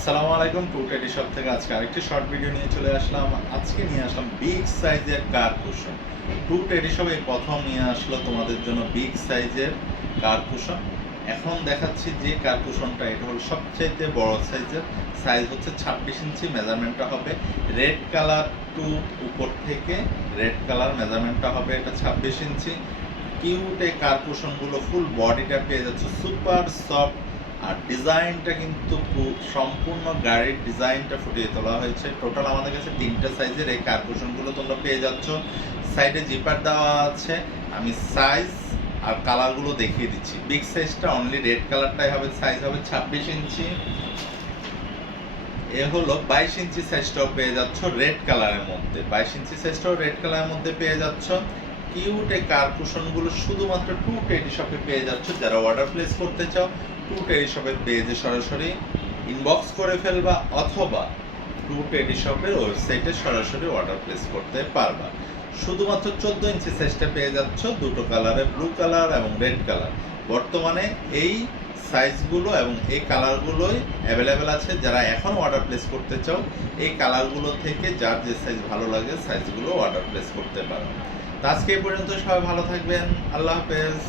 আসসালামু আলাইকুম। Two teddy shop থেকে আজকে আরেকটি শর্ট ভিডিও নিয়ে চলে আসলাম। আজকে নিয়ে আসলাম বিগ সাইজের কার কুশন। টু টেডি শপ এই প্রথম নিয়ে আসলো তোমাদের জন্য বিগ সাইজের কার কুশন। এখন দেখাচ্ছি যে কার কুশনটা, এটা হলো সবচাইতে বড় সাইজের। সাইজ হচ্ছে 26 ইঞ্চি, মেজারমেন্টটা হবে রেড কালার টু উপর থেকে রেড কালার মেজারমেন্টটা হবে এটা 26 ইঞ্চি। কিউট এই কার কুশনগুলো ফুল বডিটা পেয়ে যাচ্ছে সুপার সফট। আর ডিজাইনটা কিন্তু সম্পূর্ণ গাড়ির ডিজাইনটা ফুটিয়ে তোলা হয়েছে। টোটাল আমাদের কাছে 3টা সাইজের এই কার্পোরেশনগুলো তোমরা পেয়ে যাচ্ছ। সাইডে জিপার দেওয়া আছে। আমি সাইজ আর কালারগুলো দেখিয়ে দিচ্ছি। বিগ সাইজটা অনলি রেড কালারটাই হবে, সাইজ হবে 26 ইঞ্চি। এ হলো 22 ইঞ্চি সাইজটাও পেয়ে যাচ্ছ রেড কালারের মধ্যে, 22 ইঞ্চি সাইজটাও রেড কালারের মধ্যে পেয়ে যাচ্ছ। কিউট এই কার্পোরেশনগুলো শুধুমাত্র টু টেডি শপে পেয়ে যাচ্ছ। যারা অর্ডার প্লেস করতে চাও টু টেডি শপের পেজে সরাসরি ইনবক্স করে ফেলবা, অথবা টু টেডি শপের ওয়েবসাইটে সরাসরি অর্ডার প্লেস করতে পারবা। শুধুমাত্র 14 ইঞ্চি সাইজটা পেয়ে যাচ্ছ দুটো কালারে, ব্লু কালার এবং রেড কালার। বর্তমানে এই সাইজগুলো এবং এই কালারগুলোই অ্যাভেলেবেল আছে। যারা এখন অর্ডার প্লেস করতে চাও এই কালারগুলো থেকে যার যে সাইজ ভালো লাগে সাইজগুলো অর্ডার প্লেস করতে পারো। তো আজকে এই পর্যন্ত, সবাই ভালো থাকবেন। আল্লাহ হাফেজ।